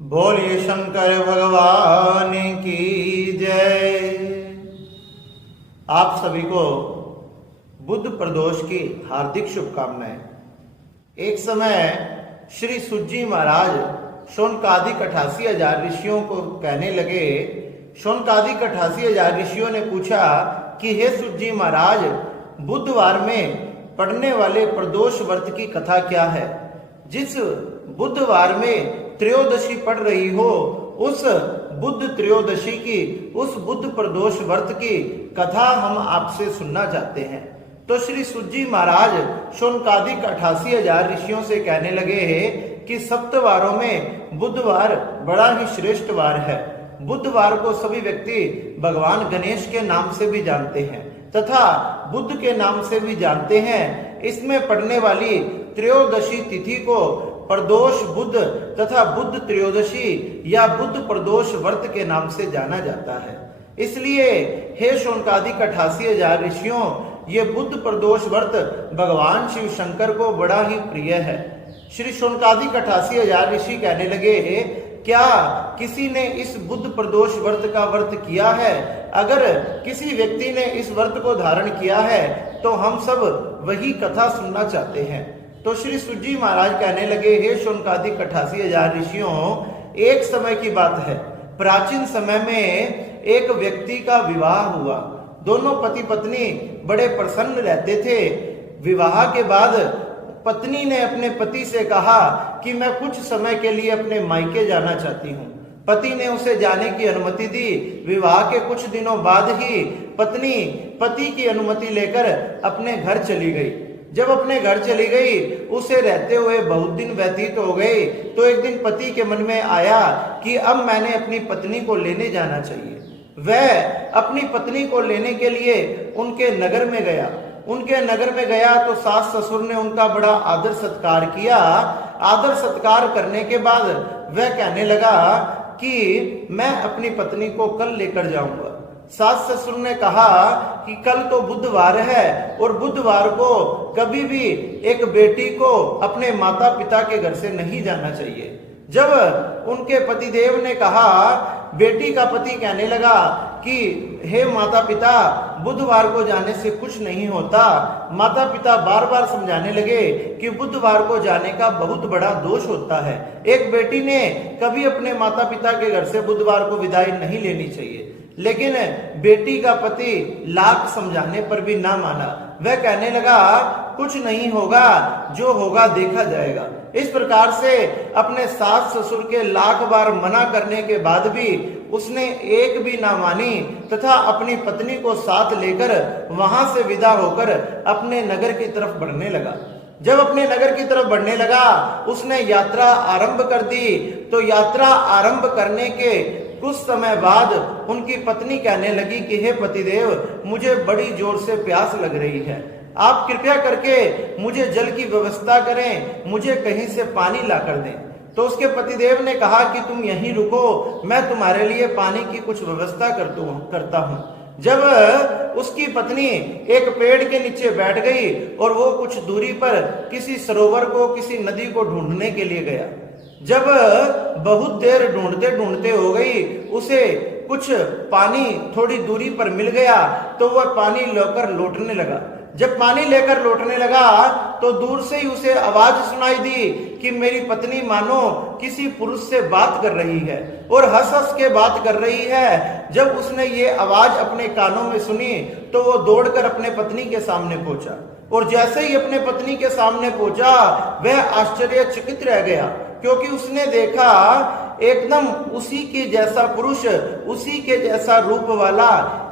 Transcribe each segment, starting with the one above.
बोलिए शंकर भगवान की जय। आप सभी को बुद्ध प्रदोष की हार्दिक शुभकामनाएं। एक समय श्री सुज्जी महाराज शौनकादिक 88,000 ऋषियों को कहने लगे। शौनकादिक 88,000 ऋषियों ने पूछा कि हे सुज्जी महाराज, बुधवार में पढ़ने वाले प्रदोष व्रत की कथा क्या है? जिस बुधवार में त्रयोदशी पढ़ रही हो, उस बुद्ध त्रयोदशी की, उस बुद्ध प्रदोष व्रत की कथा हम आपसे सुनना चाहते हैं। तो श्री सुज्जी महाराज शौनकादिक 88,000 ऋषियों से कहने लगे कि सप्तवारों में बुधवार बड़ा ही श्रेष्ठ वार है। बुधवार को सभी व्यक्ति भगवान गणेश के नाम से भी जानते हैं तथा बुद्ध के नाम से भी जानते हैं। इसमें पड़ने वाली त्रयोदशी तिथि को प्रदोष बुद्ध तथा बुद्ध त्रयोदशी या बुद्ध प्रदोष व्रत के नाम से जाना जाता है। इसलिए हे शौनकादिक 88,000 ऋषियों, ये बुद्ध प्रदोष व्रत भगवान शिव शंकर को बड़ा ही प्रिय है। श्री शौनकादिक 88,000 ऋषि कहने लगे, क्या किसी ने इस बुद्ध प्रदोष व्रत का व्रत किया है? अगर किसी व्यक्ति ने इस व्रत को धारण किया है तो हम सब वही कथा सुनना चाहते हैं। तो श्री सुज्जी महाराज कहने लगे, हे शौनकादिक 88,000 ऋषियों, एक समय की बात है। प्राचीन समय में एक व्यक्ति का विवाह हुआ। दोनों पति पत्नी बड़े प्रसन्न रहते थे। विवाह के बाद पत्नी ने अपने पति से कहा कि मैं कुछ समय के लिए अपने मायके जाना चाहती हूँ। पति ने उसे जाने की अनुमति दी। विवाह के कुछ दिनों बाद ही पत्नी पति की अनुमति लेकर अपने घर चली गई। जब अपने घर चली गई, उसे रहते हुए बहुत दिन व्यतीत हो गए। तो एक दिन पति के मन में आया कि अब मैंने अपनी पत्नी को लेने जाना चाहिए। वह अपनी पत्नी को लेने के लिए उनके नगर में गया। उनके नगर में गया तो सास ससुर ने उनका बड़ा आदर सत्कार किया। आदर सत्कार करने के बाद वह कहने लगा कि मैं अपनी पत्नी को कल लेकर जाऊंगा। सास ससुर ने कहा कि कल तो बुधवार है और बुधवार को कभी भी एक बेटी को अपने माता पिता के घर से नहीं जाना चाहिए। जब उनके पतिदेव ने कहा, बेटी का पति कहने लगा कि हे माता पिता, बुधवार को जाने से कुछ नहीं होता। माता पिता बार बार समझाने लगे कि बुधवार को जाने का बहुत बड़ा दोष होता है। एक बेटी ने कभी अपने माता पिता के घर से बुधवार को विदाई नहीं लेनी चाहिए। लेकिन बेटी का पति लाख समझाने पर भी ना माना। वह कहने लगा, कुछ नहीं होगा, जो होगा देखा जाएगा। इस प्रकार से अपने सास ससुर के लाख बार मना करने के बाद भी उसने एक भी ना मानी तथा अपनी पत्नी को साथ लेकर वहां से विदा होकर अपने नगर की तरफ बढ़ने लगा। जब अपने नगर की तरफ बढ़ने लगा, उसने यात्रा आरंभ कर दी। तो यात्रा आरंभ करने के कुछ समय बाद उनकी पत्नी कहने लगी कि हे पतिदेव, मुझे बड़ी जोर से प्यास लग रही है। आप कृपया करके मुझे जल की व्यवस्था करें, मुझे कहीं से पानी ला कर दें। तो उसके पतिदेव ने कहा कि तुम यहीं रुको, मैं तुम्हारे लिए पानी की कुछ व्यवस्था करता हूँ। जब उसकी पत्नी एक पेड़ के नीचे बैठ गई और वो कुछ दूरी पर किसी सरोवर को, किसी नदी को ढूंढने के लिए गया। जब बहुत देर ढूंढते ढूंढते हो गई, उसे कुछ पानी थोड़ी दूरी पर मिल गया तो वह पानी लेकर लौटने लगा। जब पानी लेकर लौटने लगा तो दूर से ही उसे आवाज सुनाई दी कि मेरी पत्नी मानो किसी पुरुष से बात कर रही है और हंस हंस के बात कर रही है। जब उसने ये आवाज अपने कानों में सुनी तो वो दौड़कर अपने पत्नी के सामने पहुंचा और जैसे ही अपने पत्नी के सामने पहुंचा, वह आश्चर्यचकित रह गया क्योंकि उसने देखा एकदम उसी के जैसा पुरुष, उसी के जैसा रूप वाला,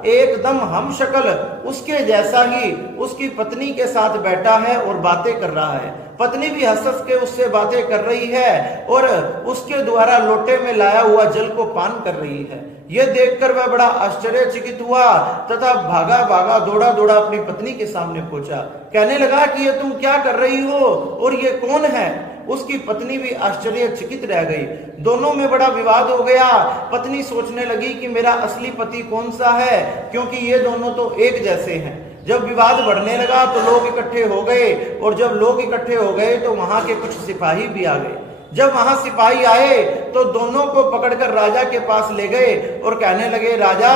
एकदम हमशक्ल उसके जैसा ही उसकी पत्नी के साथ बैठा है और बातें कर रहा है। पत्नी भी हंस हंस के उससे बातें कर रही है और उसके द्वारा लोटे में लाया हुआ जल को पान कर रही है। यह देखकर वह बड़ा आश्चर्यचकित हुआ तथा भागा भागा दौड़ा दौड़ा अपनी पत्नी के सामने पहुंचा। कहने लगा कि ये तुम क्या कर रही हो और ये कौन है? उसकी पत्नी भी आश्चर्यचकित रह गई। दोनों में बड़ा विवाद हो गया। पत्नी सोचने लगी कि मेरा असली पति कौन सा है, क्योंकि ये दोनों तो एक जैसे हैं। जब विवाद बढ़ने लगा तो लोग इकट्ठे हो गए और जब लोग इकट्ठे हो गए तो वहां के कुछ सिपाही भी आ गए। जब वहां सिपाही आए तो दोनों को पकड़कर राजा के पास ले गए और कहने लगे, राजा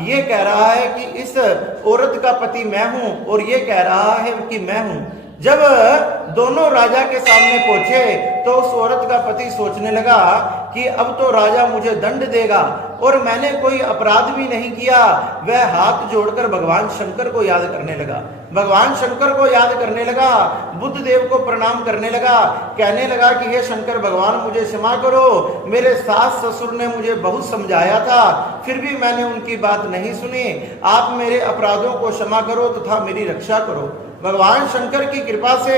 ये कह रहा है कि इस औरत का पति मैं हूं और ये कह रहा है कि मैं हूं। जब दोनों राजा के सामने पहुंचे तो उस औरत का पति सोचने लगा कि अब तो राजा मुझे दंड देगा और मैंने कोई अपराध भी नहीं किया। वह हाथ जोड़कर भगवान शंकर को याद करने लगा, भगवान शंकर को याद करने लगा, बुद्ध देव को प्रणाम करने लगा, कहने लगा कि हे शंकर भगवान मुझे क्षमा करो, मेरे सास ससुर ने मुझे बहुत समझाया था फिर भी मैंने उनकी बात नहीं सुनी, आप मेरे अपराधों को क्षमा करो तथा मेरी रक्षा करो। भगवान शंकर की कृपा से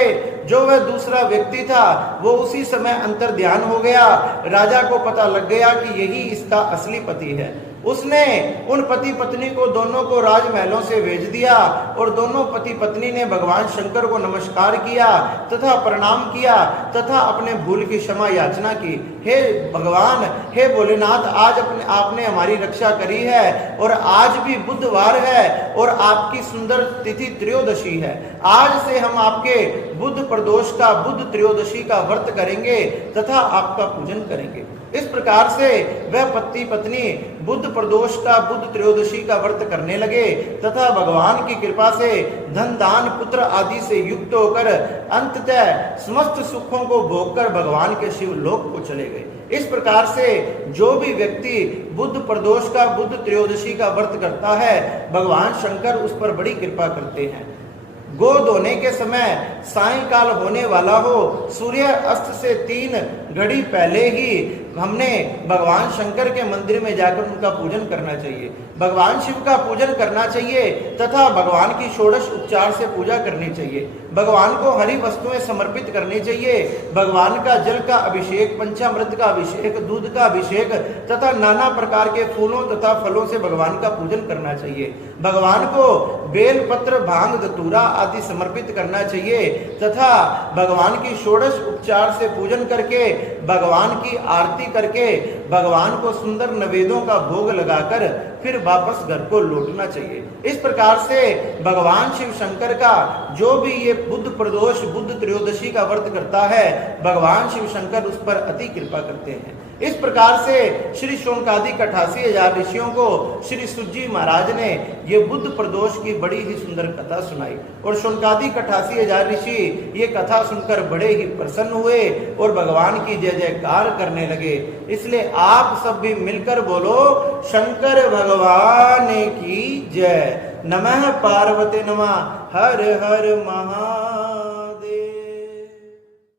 जो वह दूसरा व्यक्ति था वो उसी समय अंतर ध्यान हो गया। राजा को पता लग गया कि यही इसका असली पति है। उसने उन पति पत्नी को दोनों को राजमहलों से भेज दिया और दोनों पति पत्नी ने भगवान शंकर को नमस्कार किया तथा प्रणाम किया तथा अपने भूल की क्षमा याचना की। हे भगवान, हे भोलेनाथ, आज आपने हमारी रक्षा करी है और आज भी बुधवार है और आपकी सुंदर तिथि त्रयोदशी है। आज से हम आपके बुध प्रदोष का, बुध त्रयोदशी का व्रत करेंगे तथा आपका पूजन करेंगे। इस प्रकार से वह पति पत्नी बुध प्रदोष का, बुध त्रयोदशी का व्रत करने लगे तथा भगवान की कृपा से धन दान पुत्र आदि से युक्त होकर अंततः समस्त सुखों को भोगकर भगवान के शिव लोक को चले गए। इस प्रकार से जो भी व्यक्ति बुध प्रदोष का, बुध त्रयोदशी का व्रत करता है भगवान शंकर उस पर बड़ी कृपा करते हैं। गो धोने के समय सायंकाल होने वाला हो, सूर्य अस्त से 3 घड़ी पहले ही हमने भगवान शंकर के मंदिर में जाकर उनका पूजन करना चाहिए, भगवान शिव का पूजन करना चाहिए तथा भगवान की षोडश उपचार से पूजा करनी चाहिए। भगवान को हरी वस्तुएं समर्पित करनी चाहिए, भगवान का जल का अभिषेक, पंचामृत का अभिषेक, दूध का अभिषेक तथा नाना प्रकार के फूलों तथा फलों से भगवान का पूजन करना चाहिए। भगवान को बेल पत्र, भांग, धतूरा आदि समर्पित करना चाहिए तथा भगवान की षोडश उपचार से पूजन करके, भगवान की आरती करके, भगवान को सुंदर नवेदों का भोग लगाकर फिर वापस घर को लौटना चाहिए। इस प्रकार से भगवान शिव शंकर का जो भी ये बुध प्रदोष, बुध त्रयोदशी का व्रत करता है भगवान शिव शंकर उस पर अति कृपा करते हैं। इस प्रकार से श्री शौनकादिक 88,000 ऋषियों को श्री सुजी महाराज ने ये बुध प्रदोष की बड़ी ही सुंदर कथा सुनाई और शौनकादिक 88,000 ऋषि ये कथा सुनकर बड़े ही प्रसन्न हुए और भगवान की जय जयकार करने लगे। इसलिए आप सब भी मिलकर बोलो, शंकर भगवान की जय। नमः पार्वती नमः, हर हर महा